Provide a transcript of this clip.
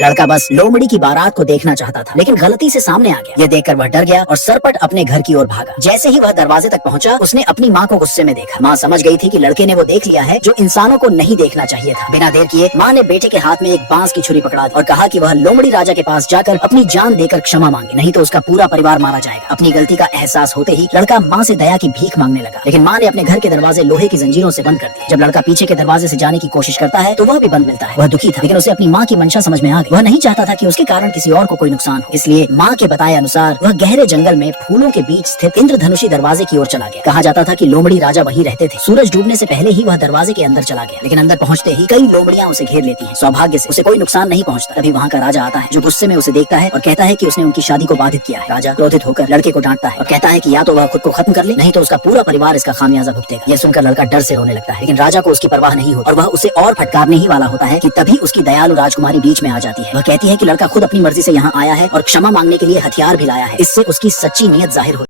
लड़का बस लोमड़ी की बारात को देखना चाहता था, लेकिन गलती से सामने आ गया। ये देखकर वह डर गया और सरपट अपने घर की ओर भागा। जैसे ही वह दरवाजे तक पहुंचा, उसने अपनी माँ को गुस्से में देखा। माँ समझ गई थी कि लड़के ने वो देख लिया है जो इंसानों को नहीं देखना चाहिए था। बिना देर किए माँ ने बेटे के हाथ में एक बांस की छुरी पकड़ा दी और कहा कि वह लोमड़ी राजा के पास जाकर अपनी जान देकर क्षमा मांगे, नहीं तो उसका पूरा परिवार मारा जाएगा। अपनी गलती का एहसास होते ही लड़का माँ से दया की भीख मांगने लगा, लेकिन माँ ने अपने घर के दरवाजे लोहे की जंजीरों से बंद कर दिए। जब लड़का पीछे के दरवाजे से जाने की कोशिश करता है तो वह भी बंद मिलता है। वह दुखी था, लेकिन उसे अपनी माँ की मंशा समझ में आ गई। वह नहीं चाहता था कि उसके कारण किसी और को कोई नुकसान हो, इसलिए माँ के बताए अनुसार वह गहरे जंगल में फूलों के बीच स्थित इंद्रधनुषी दरवाजे की ओर चला गया। कहा जाता था कि लोमड़ी राजा वहीं रहते थे। सूरज डूबने से पहले ही वह दरवाजे के अंदर चला गया, लेकिन अंदर पहुंचते ही कई लोमड़ियां उसे घेर लेती हैं। सौभाग्य से उसे कोई नुकसान नहीं पहुंचता। तभी वहाँ का राजा आता है, जो गुस्से में उसे देखता है और कहता है कि उसने उनकी शादी को बाधित किया है। राजा क्रोधित होकर लड़के को डांटता है और कहता है कि या तो वह खुद को खत्म कर ले, नहीं तो उसका पूरा परिवार इसका खामियाजा भुगतेगा। यह सुनकर लड़का डर से रोने लगता है, लेकिन राजा को उसकी परवाह नहीं होती और वह उसे और फटकारने ही वाला होता है कि तभी उसकी दयालु राजकुमारी बीच में आ जाती है। वह कहती है कि लड़का खुद अपनी मर्जी से यहाँ आया है और क्षमा मांगने के लिए हथियार भी लाया है। इससे उसकी सच्ची नीयत जाहिर होती है।